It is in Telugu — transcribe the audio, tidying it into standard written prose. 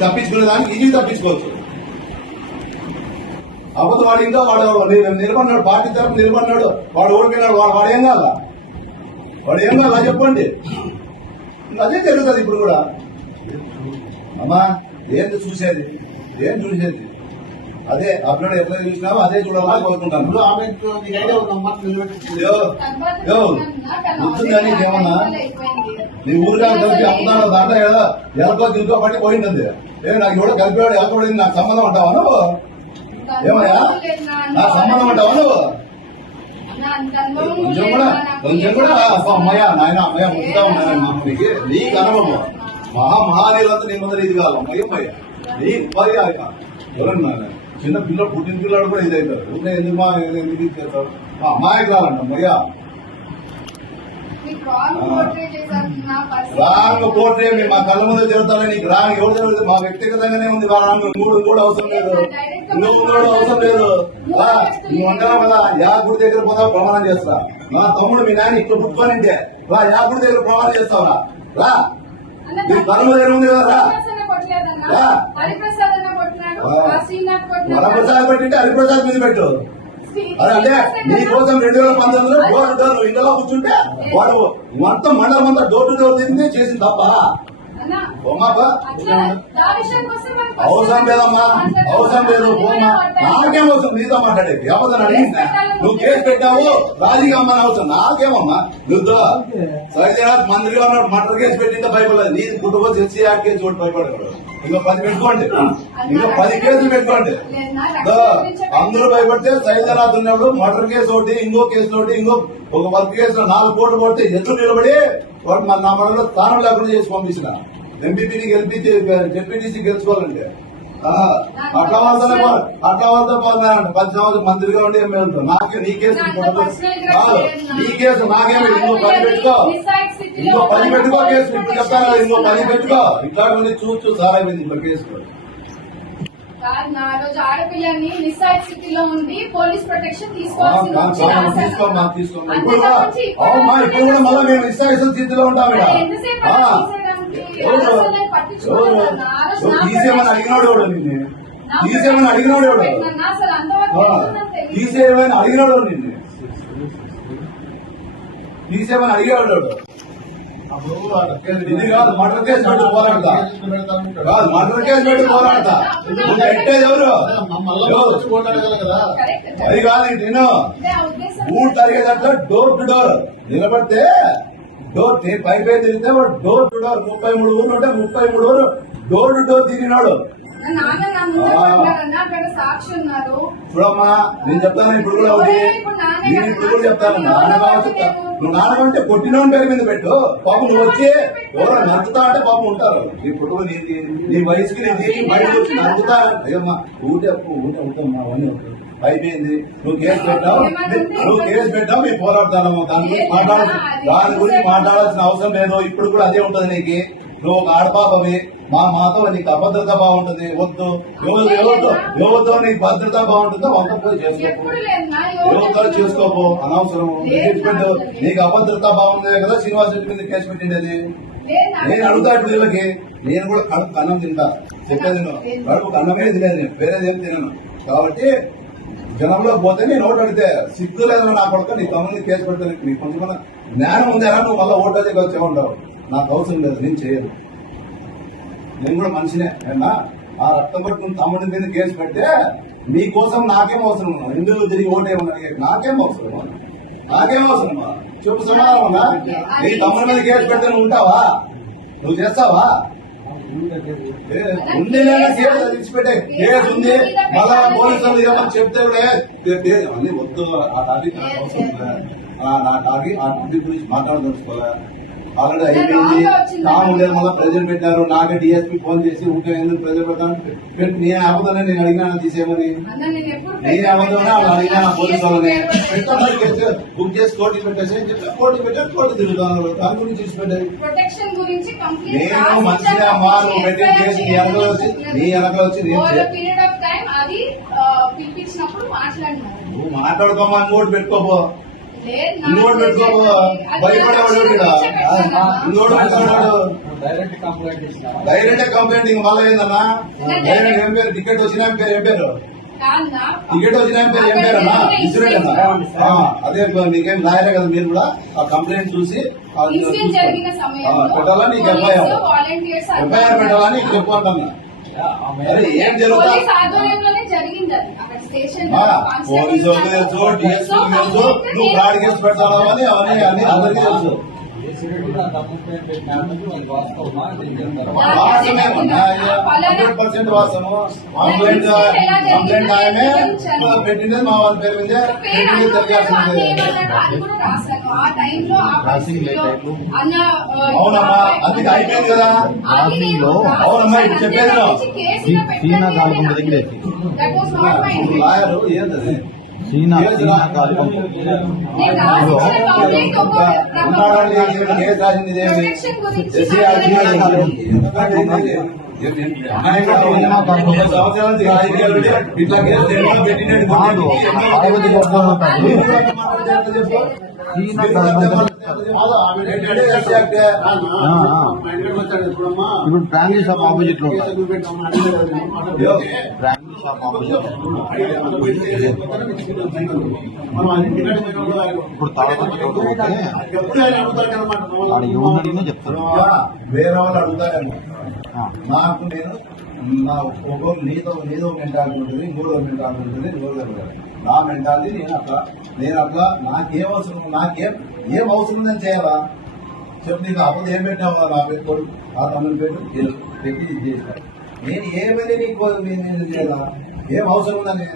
తప్పించుకునే దానికి ఇది తప్పించుకోవచ్చు. అబద్ధం వాడు ఇంకా వాడు నిలబడినాడు, పార్టీ తరఫు నిలబడినాడు, వాడు ఓడిపోయినాడు. వాడు ఏం కాదా, వాడు ఏం కాదా చెప్పండి. అదే జరుగుతుంది ఇప్పుడు కూడా. అమ్మా ఏంటి చూసేది, ఏం చూసేది అదే అప్పుడు ఎట్లా చూసినావో అదే చూడాలని కోరుకుంటాను. గుర్తుందని ఏమన్నా నీ ఊరిగా కలిపి అమ్ముతాను దాంట్లో ఏదో ఎలకో దిల్కో పట్టి పోయింది. నాకు ఎవడో కలిపేవాడు ఎలకబడింది, నాకు సంబంధం అంటావా నువ్వు? ఏమయ్యా నాకు సంబంధం అంటావా నువ్వు? కొంచెం కూడా అమ్మయ్య నాయన అమ్మయ్య ముట్టుతా ఉన్నాను మా అమ్మకి. నీకు అనుభవం మహానీయులంతా నీ ముందర ఇది కాదు అమ్మయ్య, నీ ఉపాధి ఎవరన్నా చిన్న పిల్లలు పుట్టిన పిల్లలు కూడా ఇదవుతారు. ఊరికే ఎందుకు ఇచ్చేస్తారు అమ్మాయికి రాలంట అమ్మయ్య. రాంగ్ పోట్రే మా కళ్ళ ముందు జరుగుతారని నీకు రాంగ్ ఎవరు జరుగుతుంది? మా వ్యక్తిగతంగానే ఉంది రాంగ్. నువ్వు కూడా అవసరం లేదు, నువ్వు కూడా అవసరం లేదు. నువ్వు అంటావు కదా యా గుడి దగ్గర పోతావు ప్రమాణం చేస్తా. నా తమ్ముడు మీ నాయన ఇక్కడ పుట్టుకోనంటే రా యా గుడి దగ్గర ప్రమాణం చేస్తావురా. రా నీ కళ్ళ ముందు ఉంది కదా వరప్రసాద్ పెట్టింటే హరిప్రసాద్ మీద పెట్టు. అదే అంటే నీ కోసం 2019లో డోర్ టు డోర్ ఇంట్లో కూర్చుంటే వాడు మొత్తం మండలం అంతా డోర్ టు డోర్ తింటే చేసింది తప్ప. అవసరం లేదమ్మా, అవసరం లేదు. పోమ్మా నాకేం అవసరం నీతో మాట్లాడేది. ఎవరిని అడిగిందా నువ్వు కేసు పెట్టావు రాజీగా అమ్మని అవసరం నాకేమమ్మా? నువ్వు సైజనాథ్ మంత్రిగా ఉన్నాడు, మటర్ కేసు పెట్టిందో భయపడలేదు. నీ కుటుంబ ఎస్సీ యాక్ట్ కేసు కూడా భయపడేవాడు. ఇంకో 10 పెట్టుకోండి, ఇంకో 10 కేసులు పెట్టుకోండి. అందరూ భయపడితే సైజనాథ్ ఉన్నప్పుడు మటర్ కేసు ఒకటి, ఇంకో కేసు ఒకటి, ఇంకో ఒక వర్క్ కేసులో 4 కోట్లు కొడితే ఎదురు నిలబడి వాడు నా మనలో స్థానం లేకుండా చేసి పంపించిన. ఎంపీపీని గెలిపించి జెడ్పీటీసీ గెలుచుకోవాలంటే అట్లా వాళ్ళతో పోతున్నారంట. 10 సంవత్సరాలు మంత్రిగా ఉండి ఎమ్మెల్యేతో. నాకే నీ కేసు కాదు, నీ కేసు నాకేమి. ఇంకో 10 పెట్టుకో, ఇంకో 10 పెట్టుకో కేసు. ఇప్పుడు చెప్తాను ఇంకో 10 పెట్టుకో. ఇట్లా చూస్తూ సార్ అయిపోయింది ఇప్పుడు కేసు. ఆడపిల్లని నిస్సాయ స్థితిలో ఉండి పోలీస్ ప్రొటెక్షన్ తీసుకోమా. ఇప్పుడు కూడా మళ్ళీ మేము నిస్సాయ స్థితిలో ఉంటాం. తీసేమని అడిగినాడు ఎవడు నిన్ను? తీసేమని అడిగినాడు ఎవడు? తీసేమని అడిగినాడు నిన్ను? తీసేమని అడిగేవాడు ఎవడు? ఇది కాదు మర్డర్ కేసు పెట్టి పోరాడతా, కాదు మర్డర్ కేసు పెట్టి పోరాడతా. నువ్వు పెట్టేది ఎవరు? అది కాదు నేను ఊరు తరిగేదంటే డోర్ టు డోర్ నిలబడితే డోర్ పైపై తిరిగితే వాడు డోర్ టు డోర్ 33 ఊర్లు ఉంటే 33 ఊరు డోర్ టు డోర్ తిరిగినాడు. చూడమ్మా నేను చెప్తాను ఇప్పుడు కూడా ఒకటి, నేను ఇప్పుడు కూడా చెప్తాను. నువ్వు నాన్నకంటే కొట్టినోని పేరు మీద పెట్టు. పాపం నువ్వు వచ్చి ఎవరో నచ్చుతా అంటే పాపం ఉంటారు. ఇప్పుడు నీ వయసుకి నేను బయట వచ్చి నచ్చుతా అయ్యమ్మా ఊటే ఉంటామ్మా అవన్నీ అయిపోయింది. నువ్వు కేసు పెట్టావు, మేము పోరాడతానమ్మా. దాని గురించి మాట్లాడాల్సిన అవసరం లేదు. ఇప్పుడు కూడా అదే ఉంటది నీకు. నువ్వు ఒక ఆడపాపవి, మాతో నీకు అభద్రత బాగుంటుంది. వద్దు ఎవరితో నీకు భద్రత బాగుంటుందో వంట పోయి చేసుకోపో, ఎవరితో చేసుకోపో. అనవసరం నీకు అభద్రత బాగుంది కదా శ్రీనివాస్ రెడ్డి మీద కేసు పెట్టిండేది. నేను అడుగుతాడు వీళ్ళకి, నేను కూడా కడుపు అన్నం తింటా. చెప్పేది కడుపుకు అన్నమే తినేది, నేను వేరేదేం తినను. కాబట్టి జనంలో పోతే నేను ఓటు అడిగితే సిగ్గు లేదని నా కొడుకు నీ తమ్ముడిని కేసు పెడితే నీకు కొంచెం జ్ఞానం ఉందేనా? నువ్వు మళ్ళీ ఓటు అడిగి వచ్చే ఉంటావు. నాకు అవసరం లేదు, నేను చేయను. నేను కూడా మనిషినే. అయినా ఆ రక్తం పట్టుకుని తమ్ముడి మీద కేసు పెడితే నీకోసం నాకేం అవసరం? హిందువులు తిరిగి ఓటేమన్నా నాకేం అవసరం? చెప్పు సమాధానం ఉన్నా? నీ తమ్ముడి మీద కేసు పెడితే నువ్వు ఉంటావా? నువ్వు చేస్తావా? ఉంది కేసు తెచ్చిపెట్టే కేసు ఉంది. మళ్ళా పోలీసులు ఏమన్నా చెప్తే కూడా అన్ని వద్దు. ఆ టాపిక్ నాకు అవసరం నా టాపిక్ ఆ టాపిక్ గురించి మాట్లాడదలుచుకోలే. ఆల్రెడీ అయిపోయింది. కాము లేదు, మళ్ళీ ప్రజలు పెట్టారు. నాకే డిఎస్పీ ఫోన్ చేసి ఊకే ఎందుకు ప్రజలు పెట్టాను? నేను అబద్ధాన్ని నేను అడిగినా తీసేయమని. నేను అబద్ధమని వాళ్ళు అడిగినా పోలీసు వాళ్ళని బుక్ చేసి కోర్టు పెట్టేసి కోర్టు పెట్టారు. కోర్టు తిరుగుతాను. దాని గురించి తీసిపెట్టారు. నేను మంచిగా అమ్మా నువ్వు పెట్టిన కేసు నీ వెనకలో వచ్చి నువ్వు మాట్లాడుకోమా ఇంకోటి పెట్టుకోపో. లేదు నా ఇంకోటి పెట్టుకోకు. అది భయపడేవాడు నా ఎవడు ఈడ? లక్ష్యం పెట్టానమ్మా. ఇంకోటి పెట్టుకున్నాడు. డైరెక్ట్ కంప్లైంట్ ఇచ్చిన డైరెక్ట్ కంప్లైంట్ ఇంక మళ్ళీ ఏందన్నా? డైరెక్ట్ ఏం పేరు? టికెట్ వచ్చిన ఆయన పేరు ఏం పేరు? కాదన్నా. టికెట్ వచ్చిన ఆయన పేరు ఏం పేరు అన్నా? ఇన్సిడెంట్ అన్నా? అదే మీకేం లాయరే కదా మీరు కూడా ఆ కంప్లైంట్ చూసి ఆ ఇన్సిడెంట్ జరిగిన సమయంలో పెట్టాలని నీకు ఎఫ్ఐఆర్ వాలంటీర్స్ ఎఫ్ఐఆర్ పెట్టాలని నీకు చెప్పు అంటున్నా. అరే ఏం జరుగుతా పోలీస్ ఆధ్వర్యంలోనే జరిగింది అది అక్కడ స్టేషన్ పోలీసు వాళ్ళకి తెలుసు, డిఎస్పీ తెలుసు, నువ్వు ఫ్రాడ్ కేసు పెడతావు అని అవన్నీ అన్ని అందరికీ తెలుసు. వాస్తవమేమన్నా 100% వాస్తవము. కంప్లైంట్ ఆయనే పెట్టింది మా వాళ్ళ పేరు మీద పెట్టింది తెలియాల్సిందే. అవునమ్మా అందుకే అయిపోయింది కదా. అవునమ్మా ఇప్పుడు చెప్పేది లాయరు ఏంటది ఉన్నాడండి కేసు రాసింది ఇదేమి ఎస్సీ సంవత్సరాల నుంచి రాజకీయాలు ఇట్లా కేసు ఎన్నో పెట్టినట్టు ఇప్పుడు ఫ్యామిలీ షాప్ ఆపోజిట్ లో ఫ్యామిలీ షాప్ ఆపోజిట్ ఇప్పుడు తాళపత్రి ఎవరిని అడిగినా చెప్తారు. వేరే వాళ్ళు అడుగుతారేమో నాకు నేను నా ఒక్కొక్క నీదో మెంటాలిటీ ఉంటుంది, ఇంకోదో మెంటాలిటీ ఉంటుంది, ఇంకోదో నా మెంటాలిటీ నేను అట్లా నాకేం ఏం అవసరం ఉందని చేయాలా చెప్పు. నీకు అప్పుడు ఏం పెట్టావు? నా పెట్టుకోడు ఆ తమ్ముని పెట్టి ఇది చేస్తా. నేను ఏమైనా నీకు నేను చేయాలా? ఏం అవసరం ఉందని